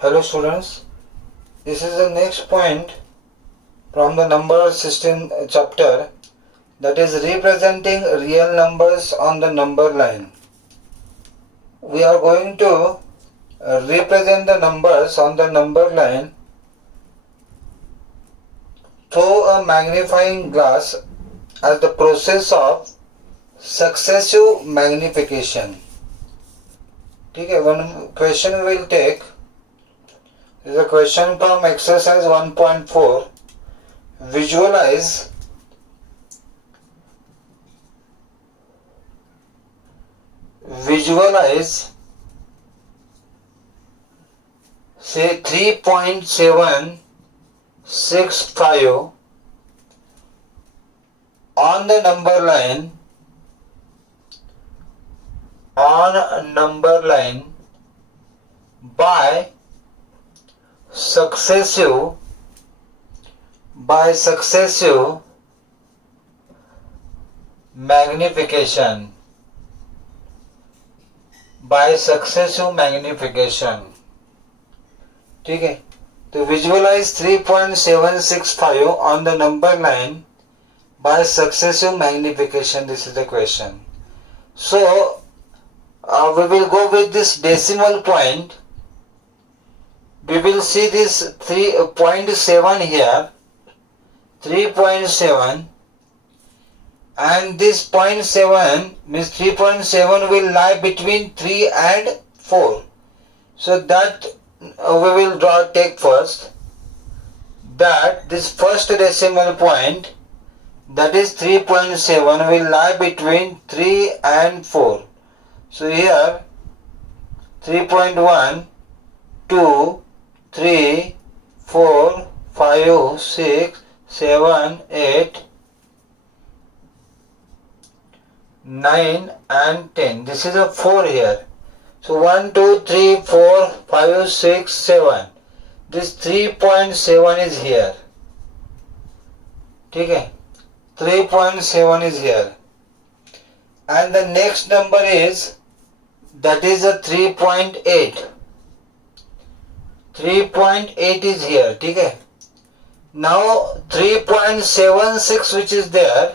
Hello students, this is the next point from the number system chapter, that is representing real numbers on the number line. We are going to represent the numbers on the number line through a magnifying glass as the process of successive magnification. Okay, one question we will take is a question from exercise 1.4. Visualize say 3.765 on the number line by successive magnification. ठीक है, तो visualize 3.765 on the number line by successive magnification. This is the question. So we will go with this decimal point. We will see this 3.7 here, 3.7, and this 0.7 means 3.7 will lie between 3 and 4. So that we will take first, that this first decimal point, that is 3.7, will lie between 3 and 4. So here 3.1, 2, 3, 4, 5, 6, 7, 8, 9 and 10. This is a 4 here. So 1, 2, 3, 4, 5, 6, 7. This 3.7 is here. Okay, 3.7 is here. And the next number is, that is a 3.8. 3.8 is here. Okay. Now 3.76 which is there,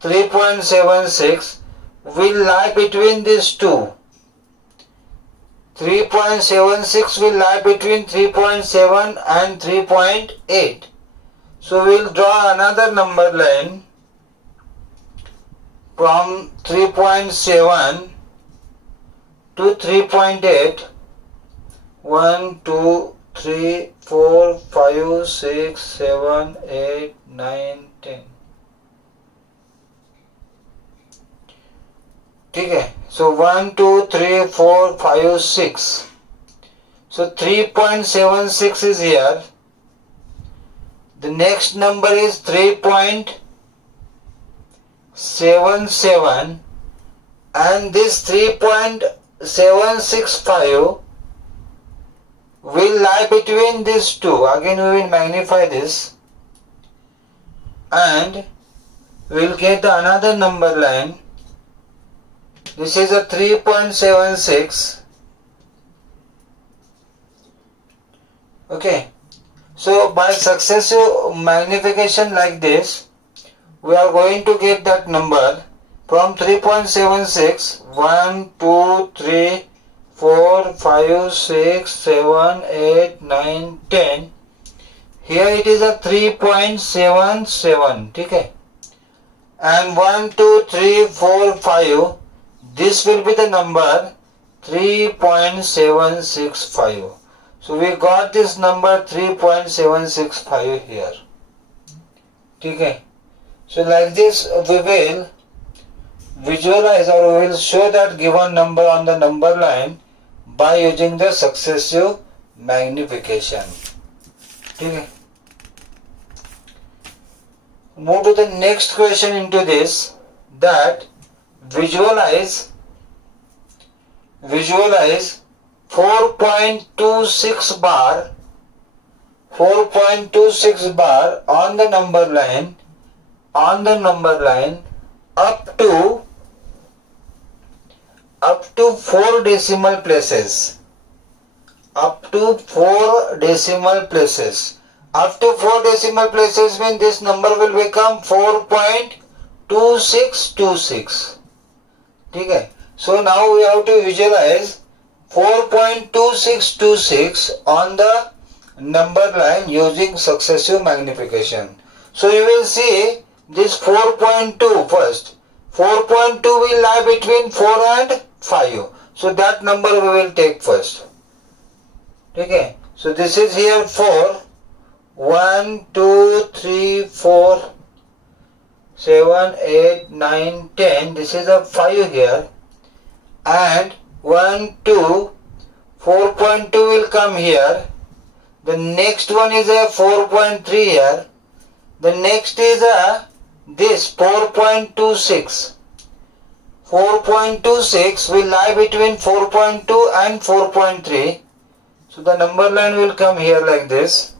3.76 will lie between these two. 3.76 will lie between 3.7 and 3.8. So we will draw another number line from 3.7 to 3.8. 1, 2, 3, 4, 5, 6, 7, 8, 9, 10. Okay, so 1, 2, 3, 4, 5, 6. So 3.76 is here. The next number is 3.77, and this 3.765 will lie between these two. Again we will magnify this and we will get another number line. This is a 3.76. Okay, so by successive magnification like this, we are going to get that number from 3.76, 1, 2, 3, 4, 5, 6, 7, 8, 9, 10. Here it is a 3.77. Okay, and 1, 2, 3, 4, 5. This will be the number 3.765. So we got this number 3.765 here. Okay. So like this we will visualize, or we will show that given number on the number line by using the successive magnification. Okay. Move to the next question into this, that visualize 4.26 bar on the number line up to 4 decimal places. up to 4 decimal places. Up to 4 decimal places means this number will become 4.2626. Okay. So now we have to visualize 4.2626 on the number line using successive magnification. So you will see this 4.2 first. 4.2 will lie between 4 and 5. So that number we will take first. Okay. So this is here 4. 1, 2, 3, 4, 7, 8, 9, 10. This is a 5 here. And 1, 2, 4.2 will come here. The next one is a 4.3 here. The next is a this 4.26. 4.26 will lie between 4.2 and 4.3. So the number line will come here like this.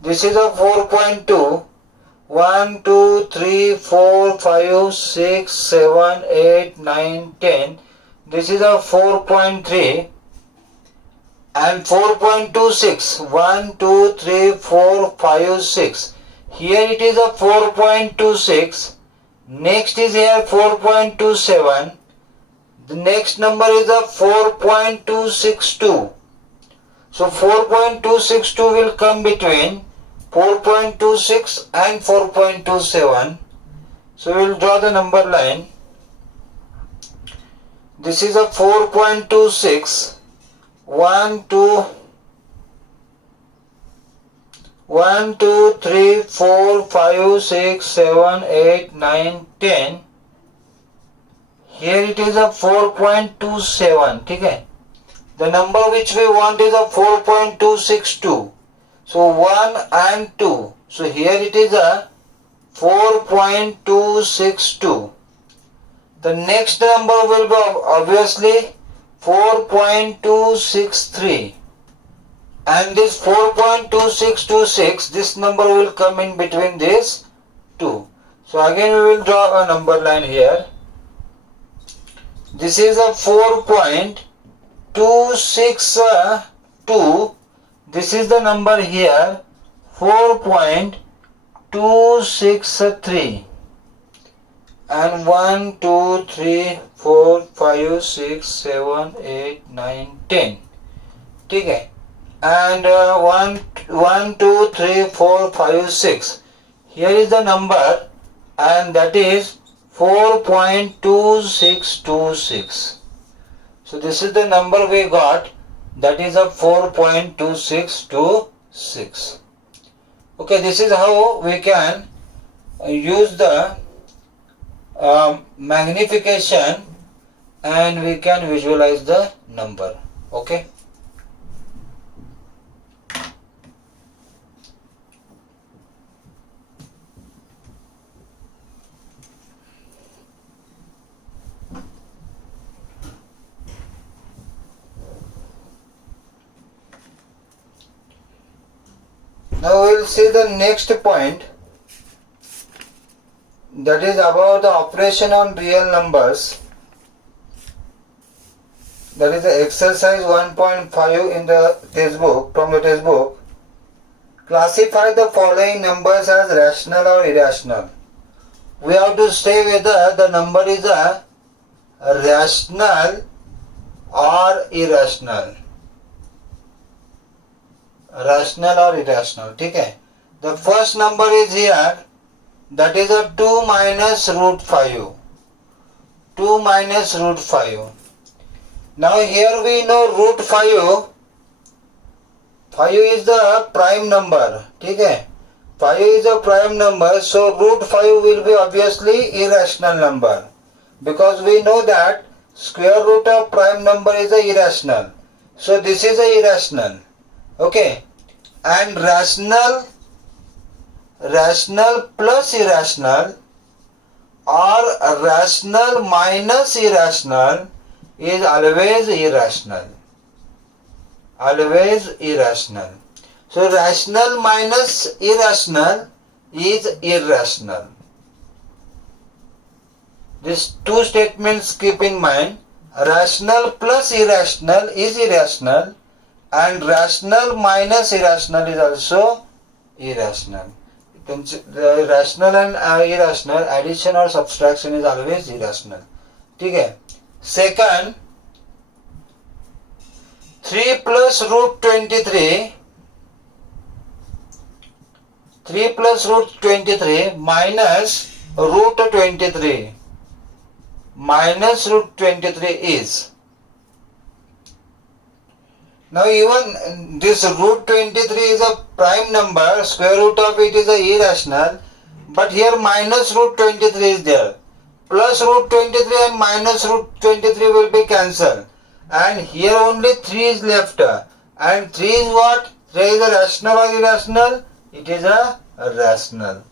This is a 4.2. 1, 2, 3, 4, 5, 6, 7, 8, 9, 10. This is a 4.3. And 4.26. 1, 2, 3, 4, 5, 6. Here it is a 4.26. Next is here 4.27. The next number is a 4.262. So 4.262 will come between 4.26 and 4.27. So we will draw the number line. This is a 4.26. 1, 2, 3, 4, 5, 6, 7, 8, 9, 10. Here it is a 4.27. Okay. The number which we want is a 4.262. So 1 and 2. So here it is a 4.262. The next number will be obviously 4.263. And this 4.2626, this number will come in between these two. So again we will draw a number line here. This is a 4.262. This is the number here, 4.263. And 1, 2, 3, 4, 5, 6, 7, 8, 9, 10. Okay. And 1, 2, 3, 4, 5, 6. Here is the number, and that is 4.2626. So this is the number we got, that is a 4.2626. Okay, this is how we can use the magnification and we can visualize the number. Okay. Now we will see the next point, that is about the operation on real numbers. That is the exercise 1.5 in the textbook, from the textbook. Classify the following numbers as rational or irrational. We have to say whether the number is a rational or irrational. Rational or irrational. Okay. The first number is here, that is a 2 minus root 5. 2 minus root 5. Now here we know root 5. 5 is the prime number. Okay. 5 is a prime number, so root 5 will be obviously irrational number. Because we know that square root of prime number is a irrational. So this is a irrational. Okay. And rational plus irrational or rational minus irrational is always irrational. Always irrational. So rational minus irrational is irrational. These two statements keep in mind. Rational plus irrational is irrational, and rational minus irrational is also irrational. The rational and irrational addition or subtraction is always irrational. ठीक है. Second, 3 plus root 23 minus root 23 is. Now even this root 23 is a prime number, square root of it is a irrational, but here minus root 23 is there. Plus root 23 and minus root 23 will be cancelled. And here only 3 is left. And 3 is what? 3 is a rational or irrational? It is a rational.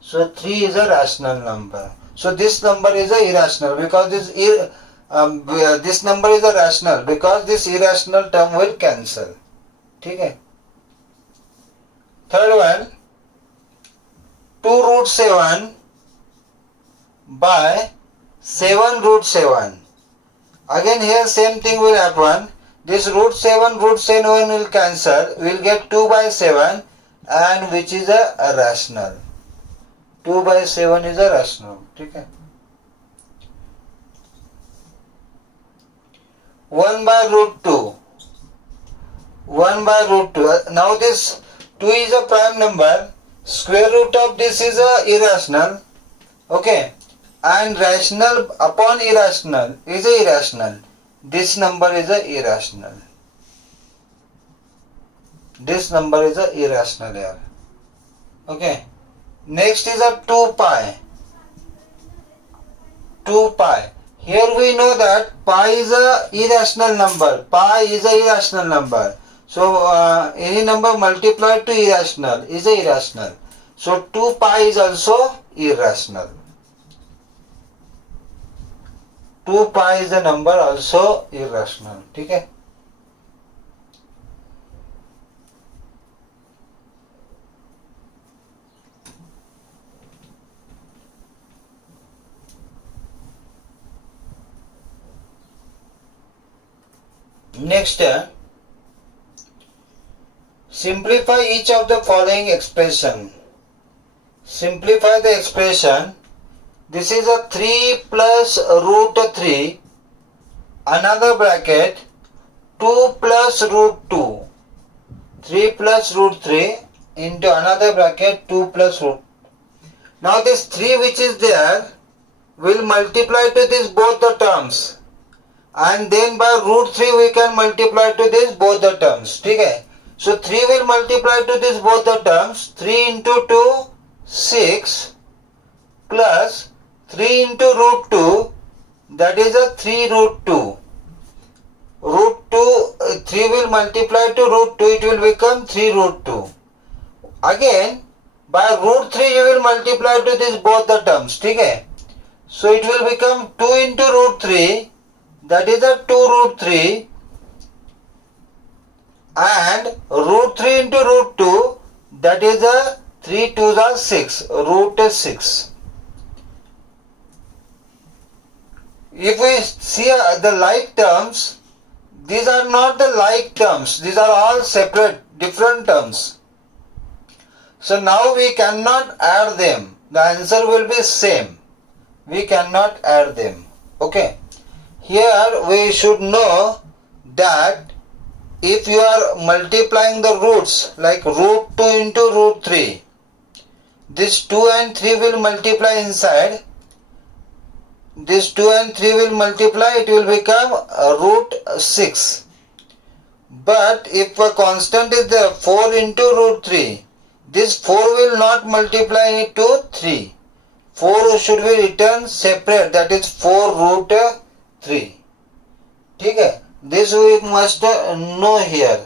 So 3 is a rational number. So this number is a irrational because this number is a rational because this irrational term will cancel. Okay. Third one, 2 root 7 by 7 root 7. Again here same thing will happen. This root 7 will cancel. We will get 2 by 7 and which is a rational. 2 by 7 is a rational. Okay. 1 by root 2. 1 by root 2. Now this 2 is a prime number. Square root of this is a irrational. Okay. And rational upon irrational is a irrational. This number is a irrational. This number is a irrational here. Okay. Next is a 2 pi. 2 pi. Here we know that pi is a irrational number. Pi is a irrational number. So any number multiplied to irrational is a irrational. So 2 pi is also irrational. 2 pi is a number also irrational. Okay? Next, simplify each of the following expression. Simplify the expression. This is a 3 plus root 3, another bracket, 2 plus root 2. 3 plus root 3 into another bracket 2 plus root. Now this 3 which is there will multiply to this both the terms. And then by root 3 we can multiply to this both the terms. Okay? So 3 will multiply to this both the terms. 3 into 2, 6 plus 3 into root 2, that is a 3 root 2. Root 2, 3 will multiply to root 2, it will become 3 root 2. Again, by root 3 you will multiply to this both the terms. Okay? So it will become 2 into root 3, that is a 2 root 3, and root 3 into root 2, that is a 3 2s are 6, root 6. If we see the like terms, these are not the like terms, these are all separate, different terms. So now we cannot add them, the answer will be same. We cannot add them. Okay. Here we should know that if you are multiplying the roots like root 2 into root 3, this 2 and 3 will multiply inside. This 2 and 3 will multiply, it will become root 6. But if a constant is there, 4 into root 3, this 4 will not multiply into 3. 4 should be written separate, that is 4 root 3. Okay? This we must know here.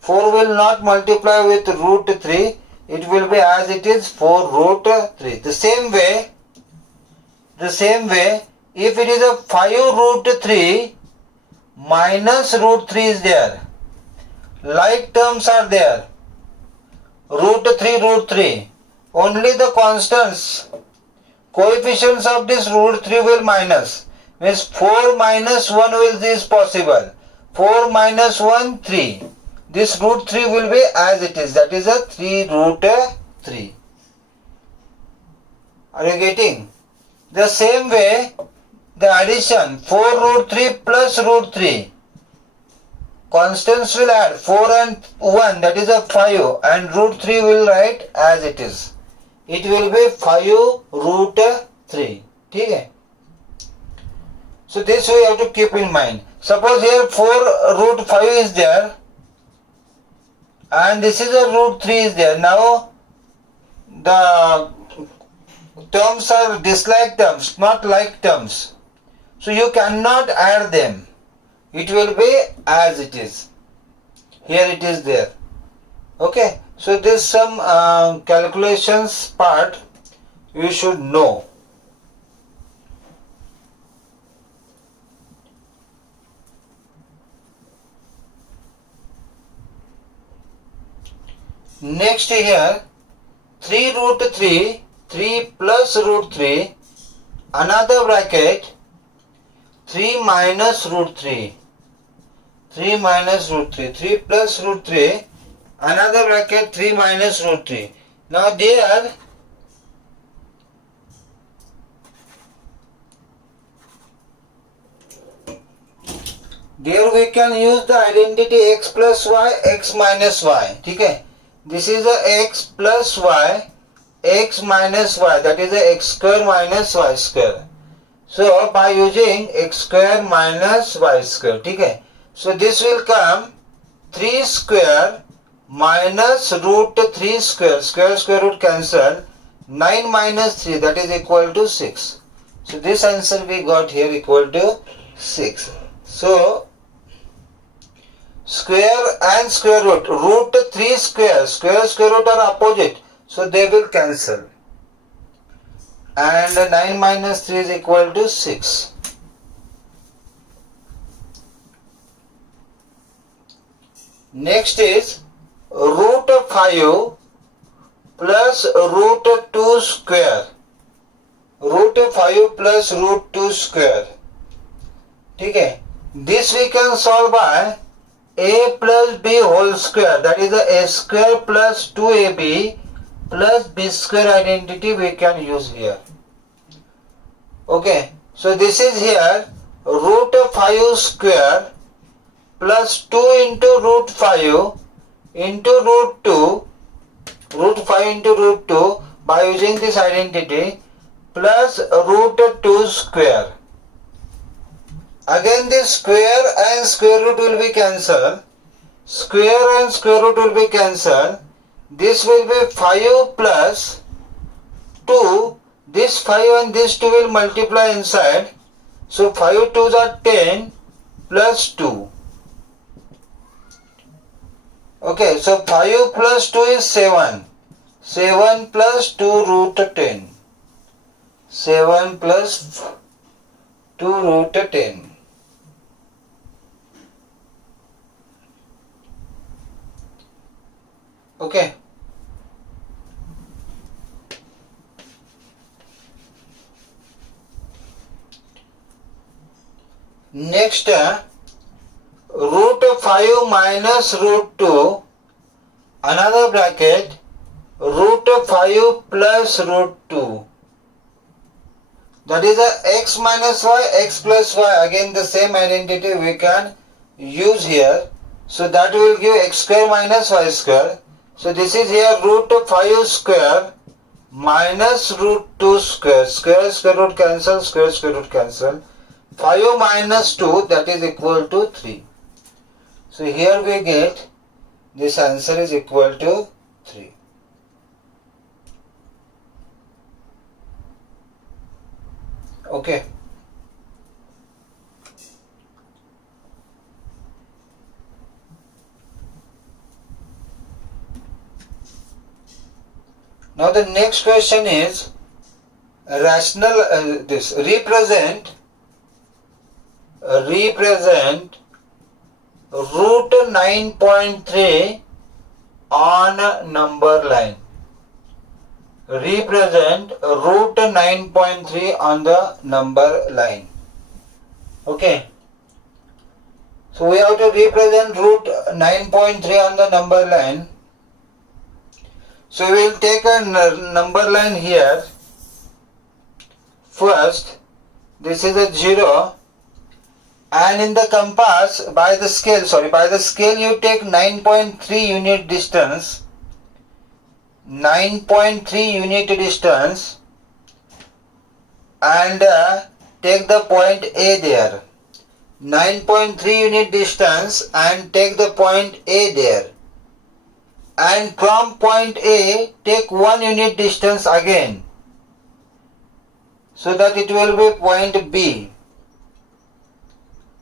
4 will not multiply with root 3, it will be as it is 4 root 3. The same way, if it is a 5 root 3 minus root 3 is there, like terms are there, root 3, only the constants, coefficients of this root 3 will minus, means 4 minus 1 will is possible, 4 minus 1, 3, this root 3 will be as it is, that is a 3 root 3. Are you getting? The same way, the addition 4 root 3 plus root 3. Constants will add 4 and 1, that is a 5, and root 3 will write as it is. It will be 5 root 3. Okay? So this we have to keep in mind. Suppose here 4 root 5 is there and this is a root 3 is there. Now the terms are dislike terms, not like terms. So you cannot add them. It will be as it is. Here it is there. Okay. So this some calculations part you should know. Next here 3 root 3, 3 plus root 3, another bracket 3 minus root 3, 3 minus root 3, 3 plus root 3, another bracket 3 minus root 3. Now there we can use the identity x plus y, x minus y. Okay? This is a x plus y, x minus y, that is a x square minus y square. So by using x square minus y square, okay? So this will come 3 square minus root 3 square, square root cancel, 9 minus 3, that is equal to 6. So this answer we got here equal to 6. So square and square root 3 square root are opposite, so they will cancel, and 9 minus 3 is equal to 6. Next is root 5 plus root 2 square, root 5 plus root 2 square. Okay? This we can solve by a plus b whole square, that is a square plus 2ab plus b square identity we can use here. Okay, so this is here root 5 square plus 2 into root 5 into root 2, root 5 into root 2 by using this identity plus root 2 square. Again this square and square root will be cancelled. Square and square root will be cancelled. This will be 5 plus 2. This 5 and this 2 will multiply inside. So 5 2s are 10 plus 2. Okay, so 5 plus 2 is 7. 7 plus 2 root 10. 7 plus 2 root 10. Okay. Next, root 5 minus root 2, another bracket, root 5 plus root 2. That is a x minus y, x plus y. Again the same identity we can use here. So that will give x square minus y square. So this is here root 5 square minus root 2 square. Square root cancel, square root cancel. 5 minus 2, that is equal to 3. So here we get this answer is equal to 3. Okay. Now the next question is rational, represent root 9.3 on number line. Represent root 9.3 on the number line. Okay. So we have to represent root 9.3 on the number line. So we will take a number line here. First, this is a 0, and in the compass by the scale you take 9.3 unit distance. 9.3 unit distance, and take the point A there. 9.3 unit distance and take the point A there. And from point A take 1 unit distance again, so that it will be point B.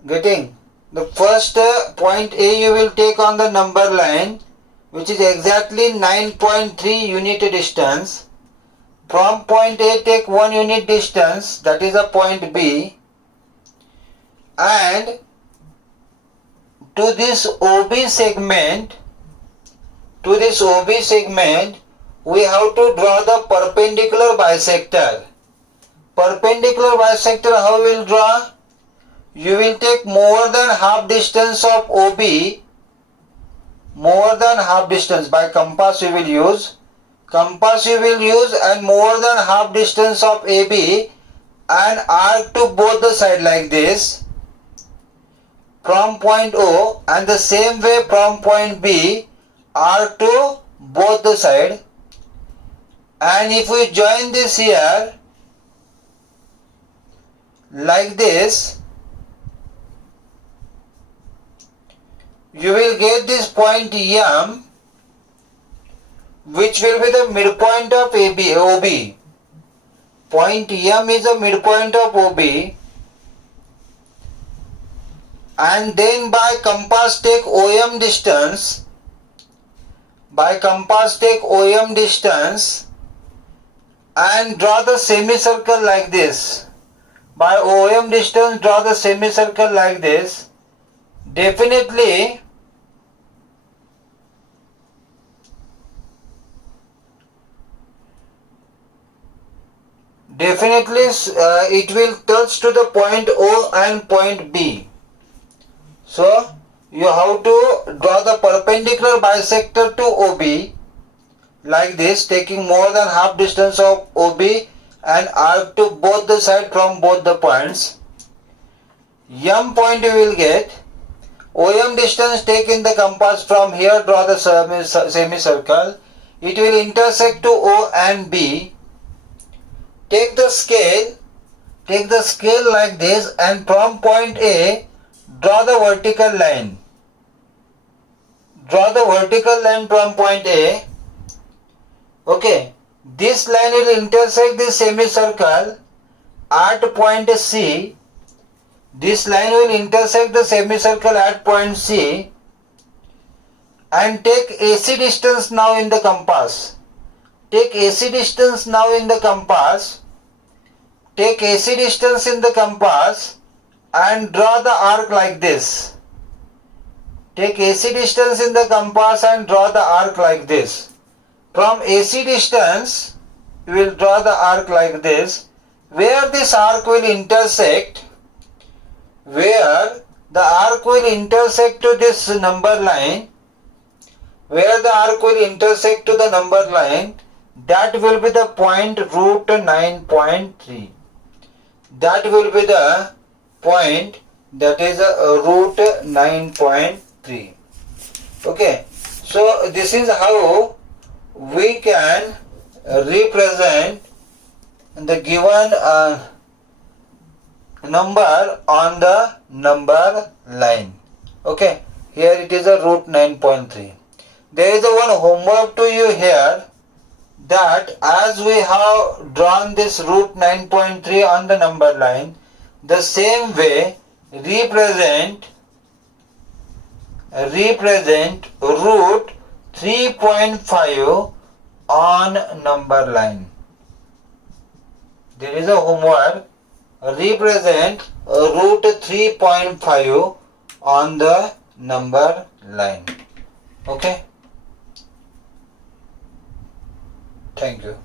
Getting? The first point A you will take on the number line, which is exactly 9.3 unit distance. From point A take 1 unit distance, that is a point B, and to this OB segment we have to draw the perpendicular bisector. Perpendicular bisector, how we will draw? You will take more than half distance of OB, more than half distance, by compass you will use, and more than half distance of AB, and arc to both the side like this from point O, and the same way from point B, arc to both the side. And if we join this here like this, you will get this point M, which will be the midpoint of OB. Point M is the midpoint of OB, and then by compass take OM distance. And draw the semicircle like this. By OM distance draw the semicircle like this. Definitely it will touch to the point O and point B. So you have to draw the perpendicular bisector to OB like this, taking more than half distance of OB and arc to both the side from both the points. M point you will get. OM distance take in the compass from here, draw the semicircle. It will intersect to O and B. Take the scale like this, and from point A draw the vertical line. From point A. Okay, this line will intersect the semicircle at point C. This line will intersect the semicircle at point C, and take AC distance now in the compass. Take AC distance in the compass and draw the arc like this. Take AC distance in the compass and draw the arc like this. From AC distance, you will draw the arc like this, where this arc will intersect, to this number line, that will be the point root 9.3. That will be the point, that is root 9.3. Okay, so this is how we can represent the given number on the number line. Okay, here it is a root 9.3. There is a one homework to you here, that as we have drawn this root 9.3 on the number line, the same way represent root 3.5 on number line. There is a homework, represent root 3.5 on the number line. Okay, thank you.